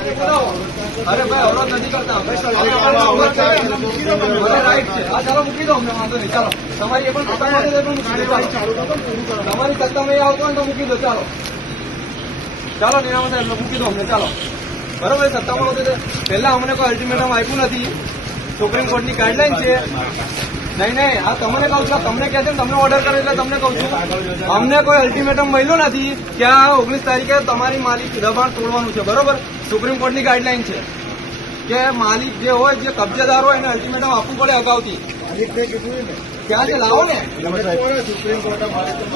અરે ભાઈ, અવરોધ નથી કરતા. રાઈટ છે. હા ચાલો મૂકી દો અમને, વાંધો નહીં. ચાલો. તમારી એ પણ. તમારી સત્તામાં એ આવતો હોય તો મૂકી દો. ચાલો. ચાલો નિરામા સાહેબ મૂકી દો અમને. ચાલો. બરોબર સત્તામાં પહેલા અમને કોઈ અલ્ટિમેટમ આપ્યું નથી. સુપ્રીમ કોર્ટની ગાઈડલાઈન છે. નહીં નહીં આ તમને કહું છું, તમને કહે છે તમને ઓર્ડર કર્યો એટલે તમને કહું છું. અમને કોઈ અલ્ટિમેટમ મળ્યું નથી કે આ ઓગણીસ તારીખે તમારી માલિક દબાણ તોડવાનું છે, બરોબર? સુપ્રીમ કોર્ટની ગાઈડલાઈન છે કે માલિક જે હોય, જે કબજેદાર હોય એને અલ્ટિમેટમ આપવું પડે અગાઉથી. ક્યાં લાવો ને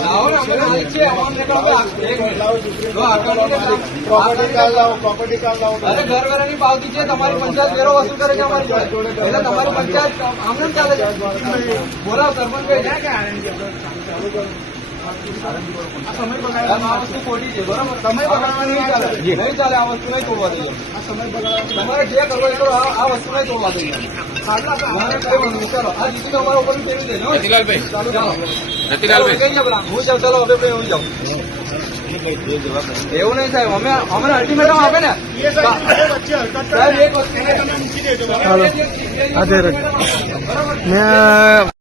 લાવો ને અમે માલિક છે અમને કહો કે આ- એક મિનિટ. જો અરે ઘર પાવતી છે, તમારી પંચાયત વેરો વસૂલ કરે છે અમારી જોડે એટલે તમારી પંચાયત આમને ચાલે છે બોલાવો સરપંચ ભાઈ આ વસ્તુ ખોટી છે બરાબર? સમય બગાડવાની નહીં ચાલે નહીં ચાલે આ વસ્તુ નહીં તોડવા દઈએ. તમારે જે કરવો એ કરો આ વસ્તુ નહીં તોડવા દઈએ. ચાલો આ જીતી ઉપર કેવી દે રતિલાલભાઈ. ચાલો ચાલો. હું જાઉં ચાલો હવે હું જાઉં. એવું નહીં સાહેબ અમે અમને અલ્ટિમેટમ આપે ને? સાહેબ એક વસ્તુ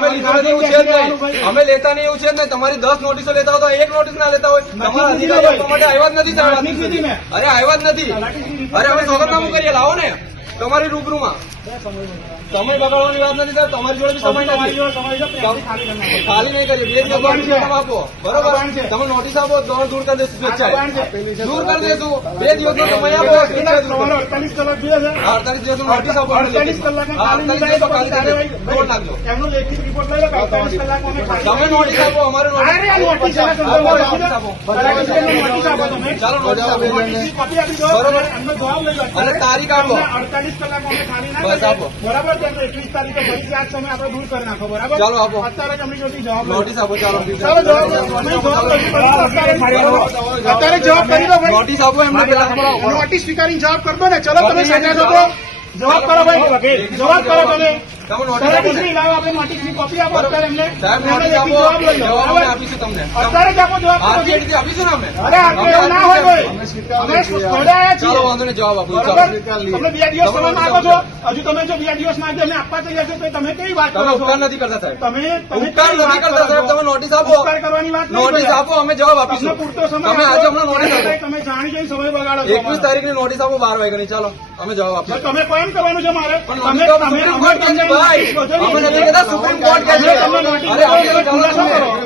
અમે લીધું નથી એવું છે જ નહીં. અમે લેતા નહીં એવું છે જ નહીં. તમારી દસ નોટિસો લેતા હોય તો એક નોટિસ ના લેતા હોય. તમારા અધિકારી માટે આવ્યા જ નથી અરે આવ્યા જ નથી. અરે અમે સ્વાગતનામું કરીએ. લાવો ને. તમારી રૂબરૂમાં? સમય બગાડવાની વાત નથી સાહેબ. તમારી જોડે બી સમય નથી. ખાલી નહીં કરીએ. બે દિવસ આપો. બરોબર? તમે નોટિસ આપો તો દૂર કરી દેશું દૂર કરી દેશું બે દિવસનો સમય આપો. અડતાલીસ કલાક અડતાલીસ દિવસ નોટિસ આપો. અડતાલીસ કલાક. દોઢ લાખજો એમનો લેખિત રિપોર્ટ લઈ લો તમે નોટિસ આપો અમારે નોટિસ આપો, ચાલો નોટિસ આપો. બરોબર. અને તારીખ આપો. અડતાલીસ કલાકમાં અમે ખાલી ના કરીએ. બરાબર છે તો એકવીસ તારીખે ફરીથી આ જ સમય આપણે દૂર કરી નાખો બરાબર? ચાલો આપો. અત્યારે જ અમની જવાબ નોટિસ આપો ચાલો. ચાલો જવાબ અત્યારે જવાબ કરી દો નોટિસ આપો એમને પેલા. નોટિસ સ્વીકારીને જવાબ કરી દો ને. ચલો તમે સાજા તો જવાબ કરો ભાઈ. જવાબ કરો તમે. હજુ તમે જો બે દિવસમાં અમે આપવા તૈયાર છો તો તમે કઈ વાત કરો ઉપકાર નથી કરતા સાહેબ. તમે ઉપકાર નથી કરતા કરો સાહેબ. તમે નોટિસ આપો. કરવાની વાત નોટિસ આપો અમે જવાબ આપીશું. પૂરતો સમય તમે આજે હમણાં નોટિસ તમે જાણી સમય બગાડો એકવીસ તારીખની નોટિસ આપો બાર વાગ્યાની. ચાલો અમે જવાબ તો તમે કોણ કરવાનું છે મારે? સુપ્રીમ કોર્ટ કે છે.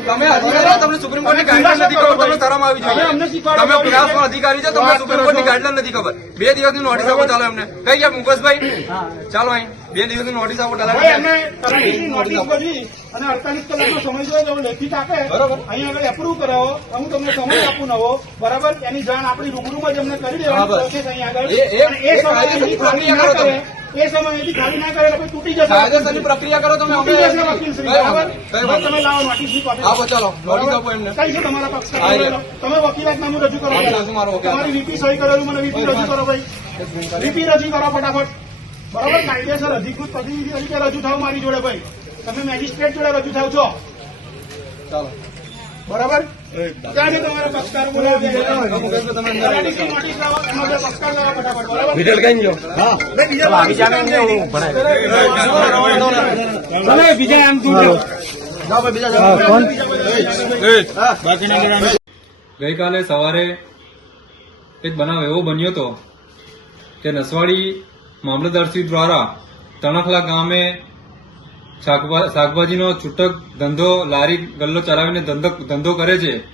તમે અધિકારી તમને સુપ્રીમ કોર્ટની ગાઈડલાઈન નથી ખબર તમને શરમ આવી જોઈએ તમે. ક્લાસમાં અધિકારી છે તમને સુપ્રીમ કરો કોર્ટની. ગાઈડલાઈન નથી ખબર. બે દિવસની નોટિસ આપો ચાલો એમને. કઈ ગયા મુકેશભાઈ? ચાલો અહીં. બે દિવસ નોટિસ આપો નોટિસ બધી અને અડતાલીસ કલાકનો સમય જોઈએ લેખિત આપે. બરોબર. અહીં આગળ એપ્રુવ કરાવો હું તમને સમય આપું નવો. બરાબર? એની જાણ આપણી રૂબરૂમાં જ અમને કરી દેવાની અહીં આગળ. એ- એ- અને એ એ સમય ખાલી ના કરે એ સમય ખાલી ના કરે પછી તૂટી જશે કાયદેસરની પ્રક્રિયા કરો તમે અમે. તૂટી જશે વકીલ શ્રી બરાબર. તમે. લાવો નોટિસની કોપી આપો ચાલો. નોટિસ આપો એમને. કઈ છે તમારા પક્ષ તમે વકીલાતનામું રજૂ કરો. તમારી વીપી સહી કરેલું મને વીપી રજૂ કરો ભાઈ. વીપી રજૂ કરો ફટાફટ. બરાબર કાયદેસર અધિકૃત પ્રતિનિધિ તરીકે રજૂ થાવ મારી જોડે ભાઈ. તમે મેજિસ્ટ્રેટ જોડે રજૂ થાવ છો ચાલો. બરાબર? ગઈકાલે સવારે એક બનાવ એવો બન્યો હતો કે નસવાડી મામલતદારશ્રી દ્વારા તણખલા ગામે શાકભા- શાકભાજીનો છૂટક ધંધો લારી ગલ્લો ચલાવીને ધંધો ધંધો કરે છે.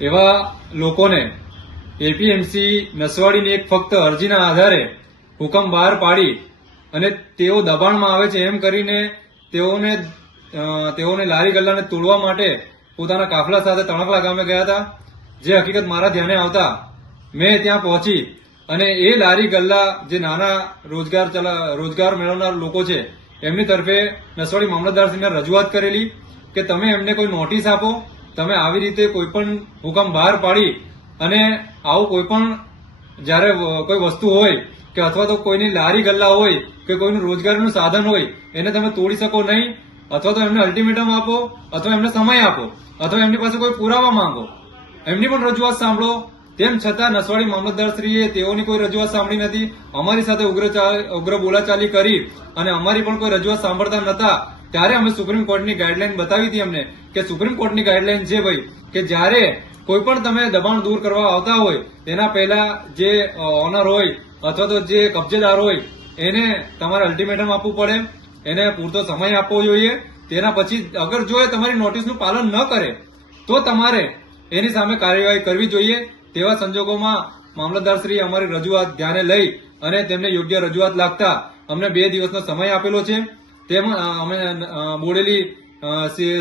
એવા લોકોને એપીએમસી નસવાડીની એક ફક્ત અરજીના આધારે હુકમ બહાર પાડી અને તેઓ દબાણમાં આવે છે એમ કરીને તેઓને તેઓને લારી ગલ્લાને તોડવા માટે પોતાના કાફલા સાથે તણખલા ગામે ગયા હતા. જે હકીકત મારા ધ્યાને આવતા. મેં ત્યાં પહોંચી અને એ લારી ગલ્લા જે નાના રોજગાર રોજગાર મેળવનાર લોકો છે, એમની તરફે નસવાડી મામલતદારશ્રીને રજૂઆત કરેલી કે તમે એમને કોઈ નોટિસ આપો, તમે આવી રીતે કોઈ પણ હુકમ બહાર પાડી અને આવું કોઈ પણ જ્યારે કોઈ વસ્તુ હોય કે અથવા તો કોઈની લારી ગલ્લા હોય કે કોઈનું રોજગારીનું સાધન હોય, એને તમે તોડી શકો નહીં, અથવા તો એમને અલ્ટિમેટમ આપો, અથવા એમને સમય આપો, અથવા એમની પાસે કોઈ પુરાવા માંગો. એમની પણ રજૂઆત સાંભળો. તેમ છતાં નસવાડી મામલતદારશ્રીએ તેઓની કોઈ રજૂઆત સાંભળી નથી. અમારી સાથે ઉગ્ર ઉગ્ર બોલાચાલી કરી અને અમારી પણ કોઈ રજૂઆત સાંભળતા નતા. ત્યારે અમે સુપ્રીમ કોર્ટની ગાઈડલાઈન બતાવી હતી અમને કે સુપ્રીમ કોર્ટની ગાઈડલાઈન છે ભાઈ, કે જ્યારે કોઈ પણ તમે દબાણ દૂર કરવા આવતા હોય, તેના પહેલા જે ઓનર હોય અથવા તો જે કબજેદાર હોય, એને તમારે અલ્ટિમેટમ આપવું પડે. એને પૂરતો સમય આપવો જોઈએ. તેના પછી અગર જો એ તમારી નોટિસનું પાલન ન કરે, તો તમારે એની સામે કાર્યવાહી કરવી જોઈએ. તેવા સંજોગોમાં મામલતદારશ્રીએ અમારી રજૂઆત ધ્યાને લઈ અને તેમને યોગ્ય રજૂઆત લાગતા અમને બે દિવસનો સમય આપેલો છે. તેમ અમે બોડેલી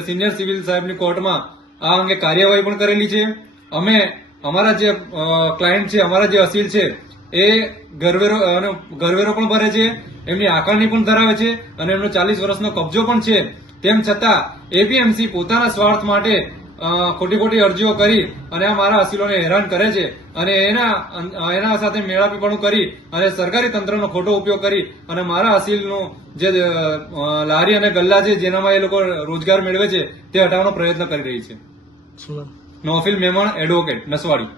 સિનિયર સિવિલ સાહેબની કોર્ટમાં આ અંગે કાર્યવાહી પણ કરેલી છે. અમે, અમારા જે ક્લાયન્ટ છે, અમારા જે અસીલ છે, એ ગરવેરો અને ગરવેરો પણ ભરે છે, એમની આકારણી પણ ધરાવે છે અને એમનો ચાલીસ વર્ષનો કબજો પણ છે. તેમ છતાં, એપીએમસી પોતાના સ્વાર્થ માટે ખોટી ખોટી અરજીઓ કરી અને આ મારા અસીલોને હેરાન કરે છે અને એના એના સાથે મેળાપીપણું કરી અને સરકારી તંત્રનો ખોટો ઉપયોગ કરી અને મારા અસીલનું જે લારી અને ગલ્લા છે જેનામાં એ લોકો રોજગાર મેળવે છે તે હટાવવાનો પ્રયત્ન કરી રહી છે. નોફિલ મેમણ એડવોકેટ નસવાડી.